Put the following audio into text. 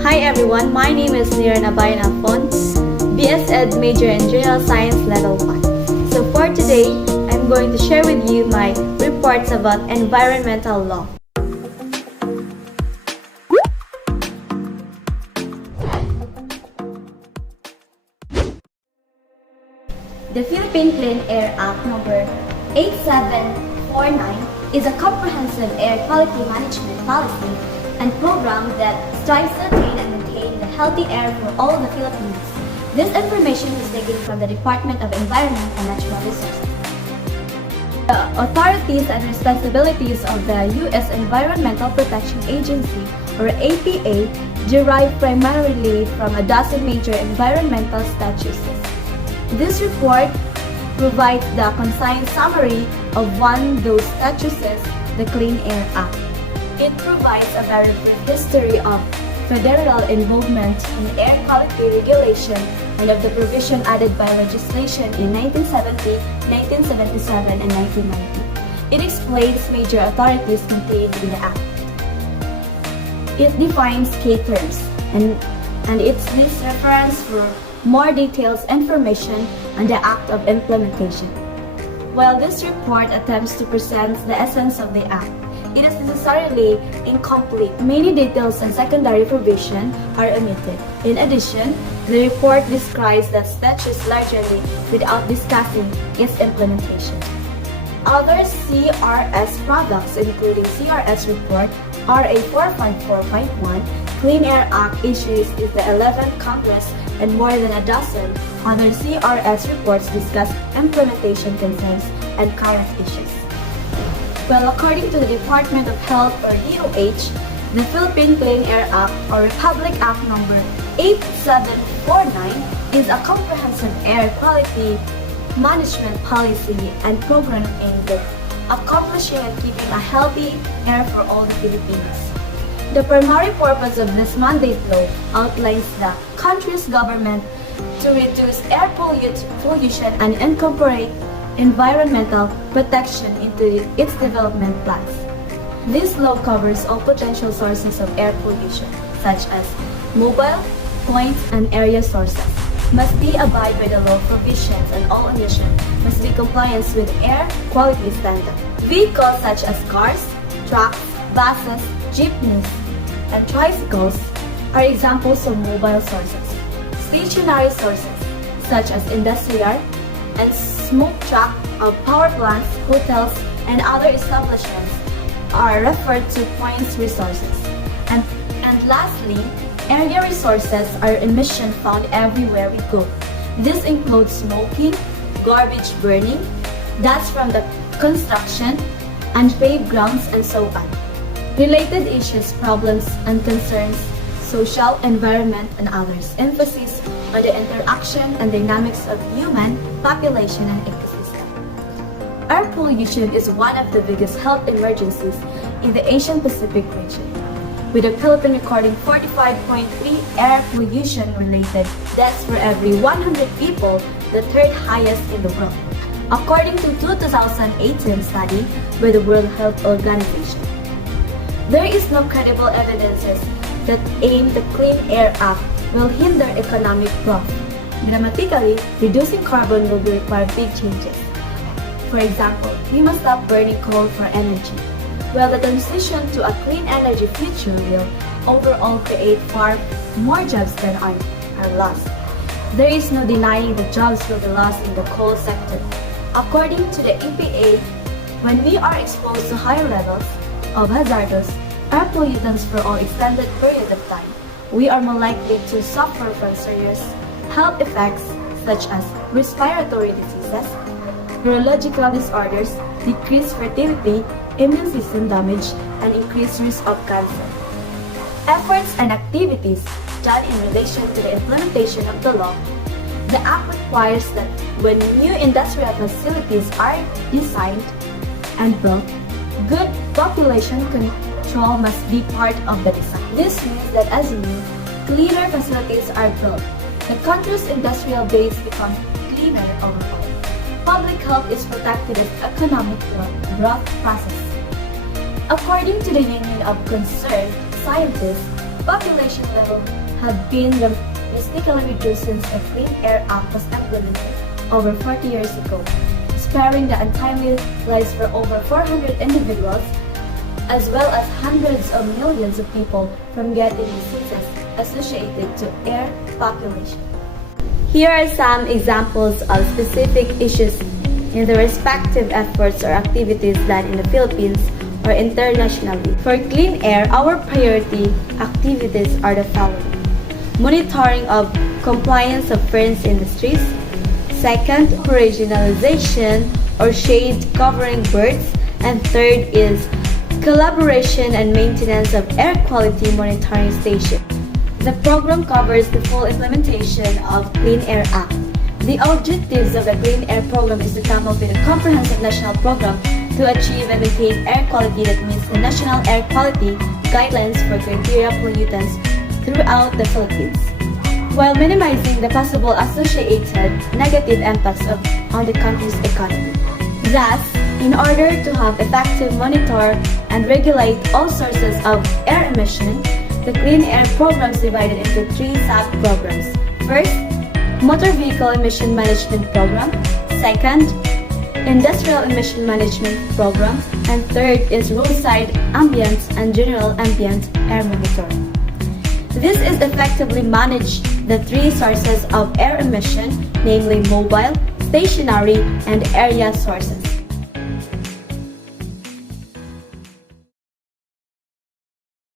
Hi everyone, my name is Niran Abayan Afon, BS Ed major in General Science Level 1. So for today, I'm going to share with you my reports about environmental law. The Philippine Clean Air Act number 8749 is a comprehensive air quality management policy and program that strives to attain and maintain the healthy air for all the Filipinos. This information is taken from the Department of Environment and Natural Resources. The authorities and responsibilities of the U.S. Environmental Protection Agency, or EPA, derive primarily from a dozen major environmental statutes. This report provides the concise summary of those statutes, the Clean Air Act. It provides a very brief history of federal involvement in air quality regulation and of the provision added by legislation in 1970, 1977, and 1990. It explains major authorities contained in the Act. It defines key terms and it lists reference for more detailed information on the Act of Implementation. While this report attempts to present the essence of the Act, it is necessarily incomplete. Many details and secondary provisions are omitted. In addition, the report describes the statutes largely without discussing its implementation. Other CRS products, including CRS Report RA 45451, Clean Air Act issues is the 11th Congress, and more than a dozen other CRS reports discuss implementation concerns and current issues. Well, according to the Department of Health, or DOH, the Philippine Clean Air Act, or Republic Act number 8749, is a comprehensive air quality management policy and program aimed at accomplishing and keeping a healthy air for all the Filipinos. The primary purpose of this mandate law outlines the country's government to reduce air pollution and incorporate environmental protection into its development plans. This law covers all potential sources of air pollution, such as mobile, point, and area sources, must be abide by the law provisions, and all emissions must be compliant with air quality standards. Vehicles such as cars, trucks, buses, jeepneys, and tricycles are examples of mobile sources. Stationary sources, such as industrial and smoke truck of power plants, hotels, and other establishments, are referred to points resources. And lastly, area resources are emissions found everywhere we go. This includes smoking, garbage burning, dust from the construction, unpaved grounds, and so on. Related issues, problems, and concerns, social, environment, and others. Emphasis on the interaction and dynamics of human population and ecosystem. Air pollution is one of the biggest health emergencies in the Asian Pacific region, with the Philippines recording 45.3 air pollution-related deaths for every 100 people, the third highest in the world, according to 2018 study by the World Health Organization. There is no credible evidences that aim the Clean Air Act will hinder economic growth. Dramatically, reducing carbon will require big changes. For example, we must stop burning coal for energy. While the transition to a clean energy future will overall create far more jobs than are lost, there is no denying that jobs will be lost in the coal sector. According to the EPA, when we are exposed to higher levels of hazardous air pollutants for an extended period of time, we are more likely to suffer from serious health effects such as respiratory diseases, neurological disorders, decreased fertility, immune system damage, and increased risk of cancer. Efforts and activities done in relation to the implementation of the law. The Act requires that when new industrial facilities are designed and built, good population control must be part of the design. This means that as new, cleaner facilities are built, the country's industrial base becomes cleaner overall. Public health is protected as economic growth process. According to the Union of Concerned Scientists, population level have been drastically reduced since the Clean Air Act was implemented over 40 years ago, sparing the untimely lives for over 400 individuals, as well as hundreds of millions of people from getting diseases associated to air population. Here are some examples of specific issues in the respective efforts or activities done in the Philippines or internationally. For clean air, our priority activities are the following: monitoring of compliance of furnace industries. Second, regionalization or shade covering birds. And third is collaboration and maintenance of air quality monitoring stations. The program covers the full implementation of Clean Air Act. The objectives of the Clean Air Program is to come up with a comprehensive national program to achieve and maintain air quality that meets the national air quality guidelines for criteria pollutants throughout the Philippines, while minimizing the possible associated negative impacts on the country's economy. Thus, in order to have effective monitor and regulate all sources of air emission, the Clean Air Program is divided into 3 sub-programs. First, Motor Vehicle Emission Management Program. Second, Industrial Emission Management Program. And third is Roadside Ambient and General Ambient Air Monitoring. This is effectively manage the 3 sources of air emission, namely mobile, stationary, and area sources.